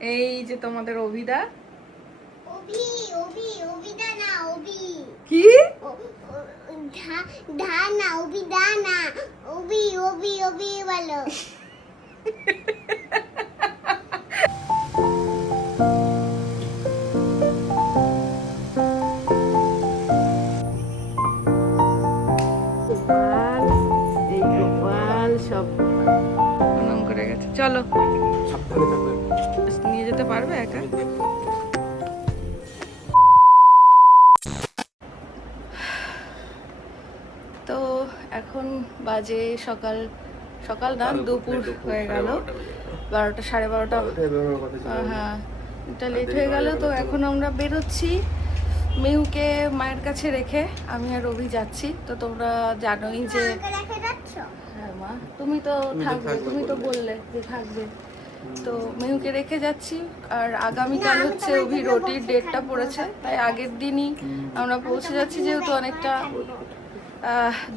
এই যে তোমাদের অভিদা। ওবি ওবি ওবিদা না ওবি কি? ধা ধা না ওবি দা না ওবি ওবি ওবি বলো। এই গোপাল সব প্রণাম করে গেছে। চলো, নিয়ে যেতে পারবে একা? তো এখন বাজে সকাল সকাল না, দুপুর হয়ে গেল 12টা 12:30। হ্যাঁ, এটা লেট হয়ে গেল। তো এখন আমরা বেরোচ্ছি মেহুকে মায়ের কাছে রেখে। আমি আর রবি যাচ্ছি। তো তোমরা জানোই যে রেখে যাচ্ছ? হ্যাঁ মা, তুমি তো থাকবে, তুমি তো বললে যে থাকবে। তো মেহুকে রেখে যাচ্ছি। আর আগামীকাল হচ্ছে অভি রোটির ডেটটা পড়েছে, তাই আগের দিনই আমরা পৌঁছে যাচ্ছি, যেহেতু অনেকটা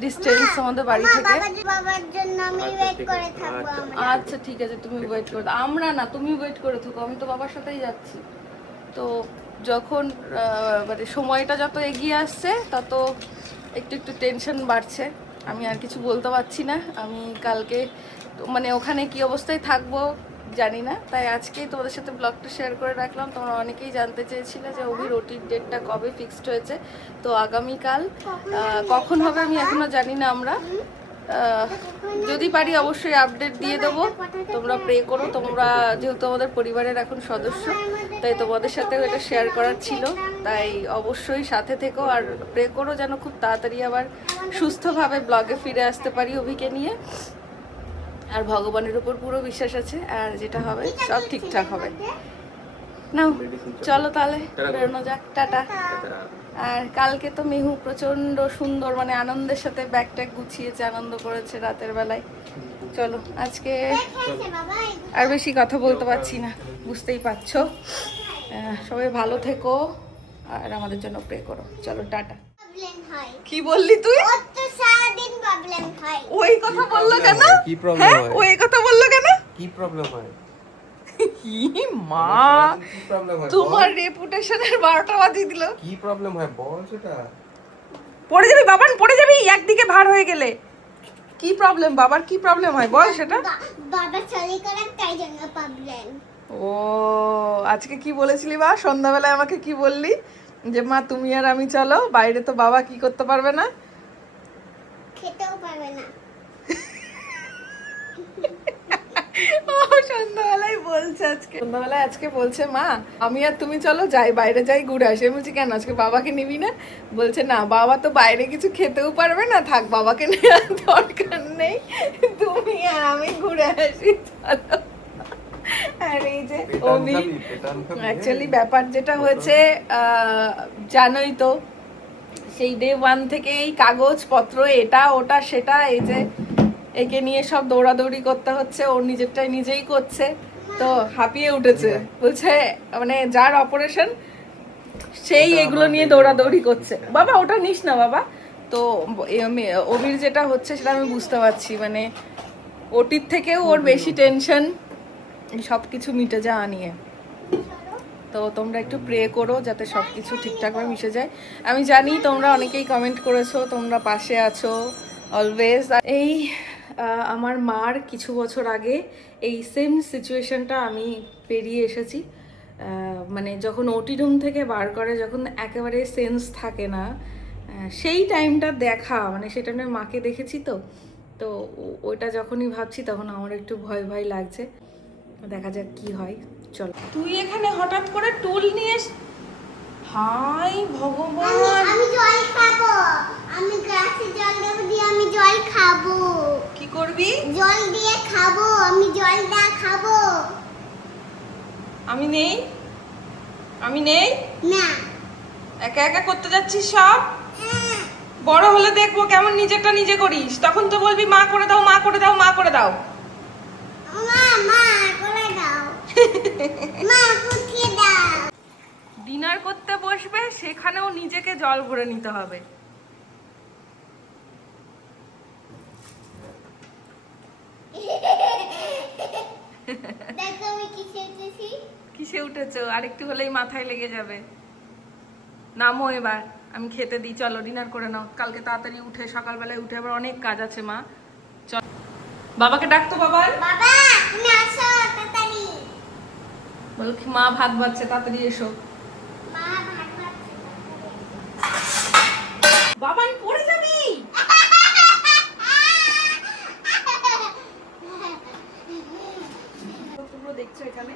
ডিস্টেন্স আমাদের বাড়ি থেকে। বাবার জন্য আমি ওয়েট করে থাকবো। আচ্ছা ঠিক আছে, তুমি ওয়েট করে দাও। আমরা না, তুমি ওয়েট করে থাকো, আমি তো বাবার সাথেই যাচ্ছি। তো যখন মানে সময়টা যত এগিয়ে আসছে তত একটু একটু টেনশন বাড়ছে। আমি আর কিছু বলতে পারছি না। আমি কালকে মানে ওখানে কি অবস্থায় থাকবো জানি না, তাই আজকেই তোমাদের সাথে ব্লগটা শেয়ার করে রাখলাম। তোমরা অনেকেই জানতে চেয়েছিলে যে অভির ওটির ডেটটা কবে ফিক্সড হয়েছে। তো আগামীকাল কখন হবে আমি এখনও জানি না। আমরা যদি পারি অবশ্যই আপডেট দিয়ে দেবো। তোমরা প্রে করো, তোমরা যেহেতু আমাদের পরিবারের এখন সদস্য, তাই তোমাদের সাথেও এটা শেয়ার করার ছিল। তাই অবশ্যই সাথে থেকো আর প্রে করো যেন খুব তাড়াতাড়ি আবার সুস্থভাবে ব্লগে ফিরে আসতে পারি অভিকে নিয়ে। আর ভগবানের উপর পুরো বিশ্বাস আছে, আর যেটা হবে সব ঠিকঠাক হবে। নাও চলো তাহলে বেরোনো যাক, টাটা। আর কালকে তো মেহু প্রচন্ড সুন্দর মানে আনন্দের সাথে ব্যাগ ট্যাগ গুছিয়েছে, আনন্দ করেছে রাতের বেলায়। চলো আজকে আর বেশি কথা বলতে পারছি না, বুঝতেই পারছো। সবাই ভালো থেকো আর আমাদের জন্য প্রে করো। চলো টাটা। কি বললি তুই? সারাদিন প্রবলেম হয়। ওই কথা বললো কেন? কি প্রবলেম হয়? ওই কথা বললো কেন? কি প্রবলেম হয়? কি মা, কি প্রবলেম হয়? তোমার রেপুটেশনের 12টা বাজিয়ে দিল। কি প্রবলেম হয় বল সেটা। পড়ে যাবি বাবান, পড়ে যাবি একদিকে ভার হয়ে গেলে। কি প্রবলেম বাবার, কি প্রবলেম হয় বল সেটা। বাবা চলি করে তাই জন্য প্রবলেম। ও আজকে কি বলেছিলি বা সন্ধ্যাবেলায় আমাকে কি বললি যে মা তুমি আর আমি চলো বাইরে, তো বাবা কি করতে পারবে না, খেতেও পারবে না। ও সন্ধ্যাবেলায় বলছে, সন্ধ্যাবেলায় আজকে বলছে মা আমি আর তুমি চলো যাই বাইরে যাই ঘুরে আসি। আমি বলছি কেন আজকে বাবাকে নিবি না? বলছে না বাবা তো বাইরে কিছু খেতেও পারবে না, থাক বাবাকে নেওয়ার দরকার নেই, তুমি আর আমি ঘুরে আসি চলো। আর এই যে অভি, অ্যাকচুয়ালি ব্যাপার যেটা হয়েছে জানোই তো, সেই ডে 1 থেকেই কাগজপত্র এটা ওটা সেটা, এই যে একে নিয়ে সব দৌড়াদৌড়ি করতে হচ্ছে, ওর নিজেরটাই নিজেই করছে। তো হাঁপিয়ে উঠেছে, বলছে মানে যার অপারেশন সেই এগুলো নিয়ে দৌড়াদৌড়ি করছে। বাবা ওটা নিস না বাবা। তো অভির যেটা হচ্ছে সেটা আমি বুঝতে পারছি, মানে ওটির থেকেও ওর বেশি টেনশন সব কিছু মিটে যাওয়া নিয়ে। তো তোমরা একটু প্রে করো যাতে সব কিছু ঠিকঠাকভাবে মিশে যায়। আমি জানি তোমরা অনেকেই কমেন্ট করেছো, তোমরা পাশে আছো অলওয়েজ। এই আমার মার কিছু বছর আগে এই সেম সিচুয়েশনটা আমি পেরিয়ে এসেছি। মানে যখন ওটি রুম থেকে বার করে, যখন একেবারে সেন্স থাকে না, সেই টাইমটা দেখা, মানে সেটা নিয়ে মাকে দেখেছি। তো তো ওইটা যখনই ভাবছি তখন আমার একটু ভয় ভয় লাগছে। দেখা যাক কি হয়। চল, তুই এখানে হঠাৎ করে টুল নিয়ে হাই ভগবান, আমি জল খাবো। আমি গ্লাসে জল দেবো দিয়ে আমি জল খাবো। কি করবি? জল দিয়ে খাবো, আমি জল দা খাবো। আমি নেই, আমি নেই, না একা একা করতে যাচ্ছিস সব। বড় হলে দেখবো কেমন নিজেরটা নিজে করিস, তখন তো বলবি মা করে দাও মা করে দাও মা করে দাও। মা মা করে দাও। মা পুঠিয়ে দাও। ডিনার করতে বসবে সেখানেও নিজেকে জল ভরে নিতে হবে। দেখো আমি কি খেতেছি। কিসে উঠেছো? আর একটু হলেই মাথায় লেগে যাবে। নামো এবার, আমি খেতে দিই। চলো ডিনার করে নাও, কালকে তাড়াতাড়ি উঠে সকালবেলায় উঠে আবার অনেক কাজ আছে মা। চল বাবাকে ডাকতো। বাবা বাবা তুমি আসো তাড়াতাড়ি। বল কি মা ভাত বাড়ছে, তাড়াতাড়ি এসো। মা ভাত বাড়ছে। বাবা আমি পড়ে যাবি। তোমরা দেখছো এখানে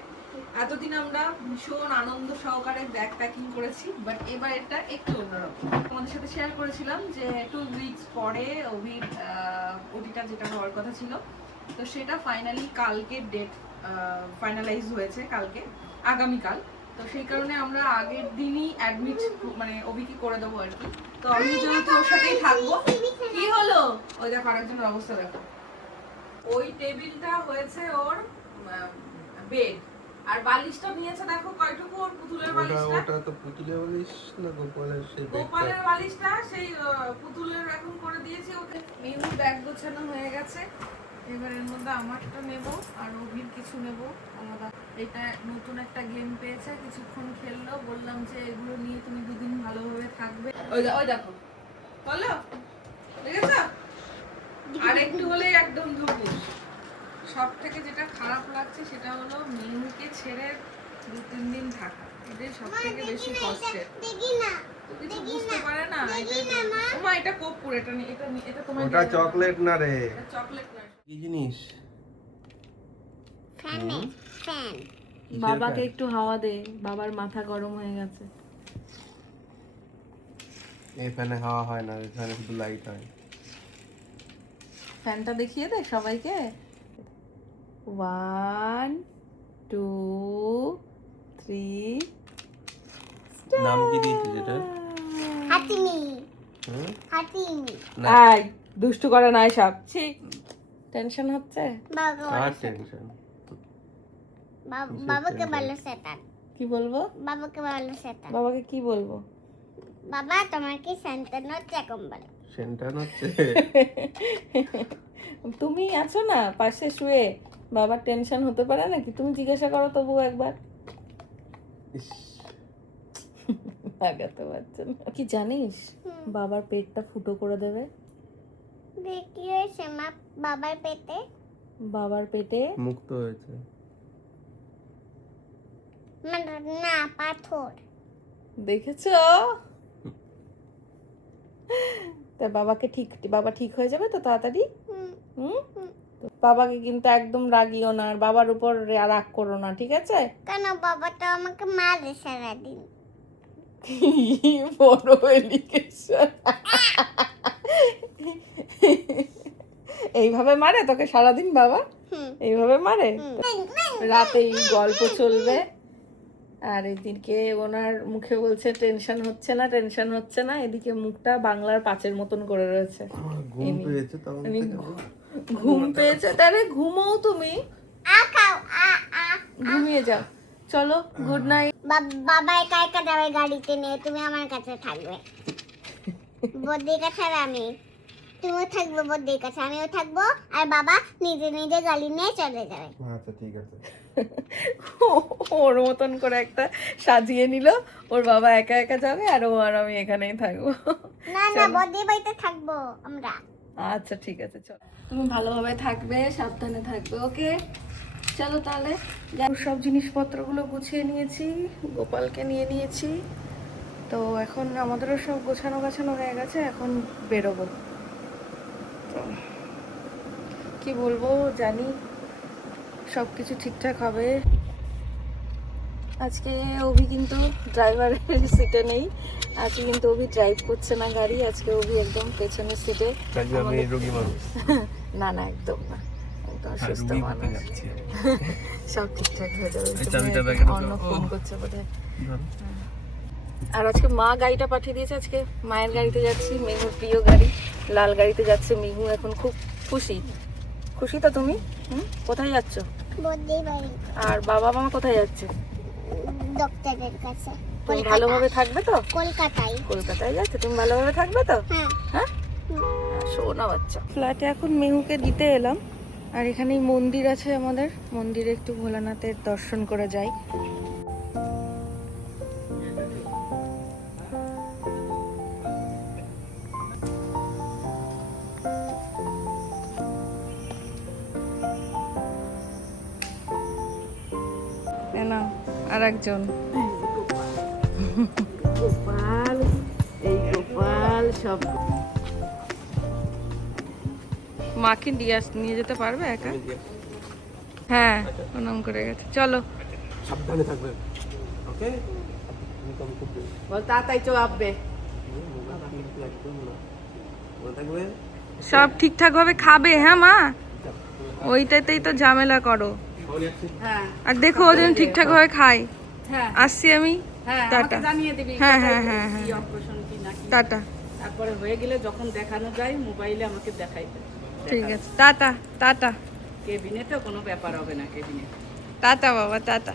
এতদিন আমরা ভীষণ আনন্দ সহকারে ব্যাগ প্যাকিং করেছি, বাট এবার এটা একটু অন্যরকম। তোমাদের সাথে শেয়ার করেছিলাম যে 2 উইকস পরে ওটিটা যেটা হওয়ার কথা ছিল, তো সেটা ফাইনালি কালকে ডেট ফাইনালাইজ হয়েছে, কালকে আগামীকাল। তো সেই কারণে আমরা আগের দিনই অ্যাডমিট মানে ওবিকে করে দেবো আর কি। তো আমি যেহেতু ওর সাথেই থাকবো। কি হলো? ওই দেখো আরেকজনের অবস্থা দেখো। ওই টেবিলটা হয়েছে ওর বেড, আর বালিশটা নিয়েছে দেখো কয়টুকু ওর পুতুলের বালিশটা। ওটা তো পুতুলের বালিশ না, গোপালের সেই গোপালের বালিশটা সেই পুতুলের এখন করে দিয়েছি ওকে। মিহু ব্যাগ গোছানো হয়ে গেছে, এবার এর মধ্যে আমারটা নেব আর অভির কিছু নেব আলাদা। এটা নতুন একটা গেম পেয়েছে, কিছুক্ষণ খেললো, বললাম যে এগুলো নিয়ে তুমি দুদিন ভালোভাবে থাকবে। ওই দেখো বলো দেখেছো, আর একটু হলেই একদম ধুপুস। সব থেকে যেটা খারাপ লাগছে সেটা হলো মিহুকে ছেড়ে 2-3 দিন থাকা, এটাই সব থেকে বেশি কষ্টের। দেখি না তো কিছু বুঝতে পারে না। ওমা এটা কর্পূর, এটা তোমার ওটা চকলেট না রে। চকলেট না। কি জিনিস? ফ্যানে ফ্যান। বাবাকে একটু হাওয়া দে, বাবার মাথা গরম হয়ে গেছে। এই ফ্যানে হাওয়া হয় না, এখানে শুধু লাইট হয়। ফ্যানটা দেখিয়ে দে সবাইকে। 1 2 3 নাম কি দিয়েছিস এটা? হাতিনি হুম? হাতিনি। আই দুষ্টু করে নাই সব। ছি টেনশন হচ্ছে। আর টেনশন। বাবাকে বলো শয়তান। কি বলবো? বাবাকে বলো শয়তান। বাবাকে কি বলবো? বাবা তোমার কি শয়তান হচ্ছে কম বলো। সেন্টার হচ্ছে। তুমি আছো না পাশে শুয়ে, বাবার টেনশন হতে পারে নাকি? তুমি জিজ্ঞাসা করো তবু একবার। ইস, লাগাতে পারছেন না। কি জানিস বাবার পেটটা ফুটো করে দেবে। দেখি হয়েছে মা বাবার পেটে? বাবার পেটে মুক্ত হয়েছে। মানে না পাথর। দেখেছো? তা বাবা ঠিক হয়ে যাবে তো তাড়াতাড়ি। হুম, হুম? তো বাবাকে কিন্তু একদম রাগিও না, আর বাবার উপর রাগ করো না, ঠিক আছে? কেন বাবা তো আমাকে মারে সারাদিন। বড় এলিগেশন। এইভাবে মারে তোকে সারাদিন বাবা? হুম, এইভাবে মারে? হুম। রাতে এই গল্প চলবে, আর এদিকে ওনার মুখে বলছে টেনশন হচ্ছে না, এদিকে মুখটা বাংলার পাঁচের মতন করে রয়েছে। আমার ঘুম পেয়েছে তখন মানে থেকে। ঘুম পেয়েছে, তাহলে ঘুমোও তুমি, আ খাও আ আ। ঘুমিয়ে যাও। চলো গুড নাইট। বাবা একা একা যাবে গাড়িতে নিয়ে, তুমি আমার কাছে থাকবে। বদ্দির কাছে আর আমি, তুমিও থাকবে বদ্দির কাছে, আমিও থাকবো, আর বাবা নিজে নিজে গাড়ি নিয়ে চলে যাবে। আচ্ছা ঠিক আছে। ওর মতন করে একটা সাজিয়ে নিল, ওর বাবা একা একা যাবে আর ও আর আমি এখানেই থাকবো। না না বদ্দির বাড়িতে থাকবো আমরা। আচ্ছা ঠিক আছে, চলো তুমি ভালোভাবে থাকবে, সাবধানে থাকবে, ওকে? চলো তাহলে সব জিনিসপত্রগুলো গুছিয়ে নিয়েছি, গোপালকে নিয়ে নিয়েছি, তো এখন আমাদেরও সব গোছানো হয়ে গেছে, এখন বেরোবো। তো কি বলবো জানি সব কিছু ঠিকঠাক হবে। আজকে অভি কিন্তু ড্রাইভারের সিটে নেই, আজকে কিন্তু অভি ড্রাইভ করছে না গাড়ি, আজকে অভি একদম পেছনের সিটে। আজকে আমি রোগী মানুষ। না না একদম না, একদম সুস্থ রোগী হতে মানুষ। যাচ্ছি। সব ঠিকঠাক হয়ে যাবে। এই চাবিটা ব্যাগে ঢোকাও। অন্য ফোন করছে বোধহয়। ধরো। আর আজকে মা গাড়িটা পাঠিয়ে দিয়েছে, আজকে মায়ের গাড়িতে যাচ্ছি, মিহুর প্রিয় গাড়ি লাল গাড়িতে যাচ্ছে মিহু, এখন খুব খুশি তো তুমি? কোথায় যাচ্ছ? বদ্দির বাড়ি আর বাবা মা কোথায় যাচ্ছে? ডক্টরের কাছে। তুমি ভালোভাবে থাকবে তো? কলকাতায়। কলকাতায় যাচ্ছে, তুমি ভালোভাবে থাকবে তো? হ্যাঁ হ্যাঁ শোনা বাচ্চা। ফ্ল্যাটে এখন মেহুকে দিতে এলাম, আর এখানেই মন্দির আছে আমাদের, মন্দিরে একটু ভোলানাথের দর্শন করে যাই। এ নাও আর একজন। গোপাল, এই গোপাল সব মাকে নিয়ে যেতে পারবে একা? হ্যাঁ প্রণাম করে গেছে, চলো। সাবধানে থাকবে ওকে। বল তাড়াতাড়ি চো আব্বে। মনে থাকবে। সব ঠিকঠাক ভাবে খাবে, হ্যাঁ মা, ওইটাতেই তো ঝামেলা করো। হ্যাঁ আর দেখো ও যেন ঠিকঠাক ভাবে খায়। হ্যাঁ আসছি আমি, হ্যাঁ টাটা। আমাকে জানিয়ে দিবি হ্যাঁ, কোথায় হ্যাঁ, হ্যাঁ, কি হ্যাঁ। অপারেশন কি না কি। টাটা। তারপরে হয়ে গেলে যখন দেখানো যায় মোবাইলে আমাকে দেখাইবে। ঠিক আছে, টাটা টাটা কেবিনেটও কোনো ব্যাপার হবে না, কেবিনেট। টাটা বাবা, টাটা।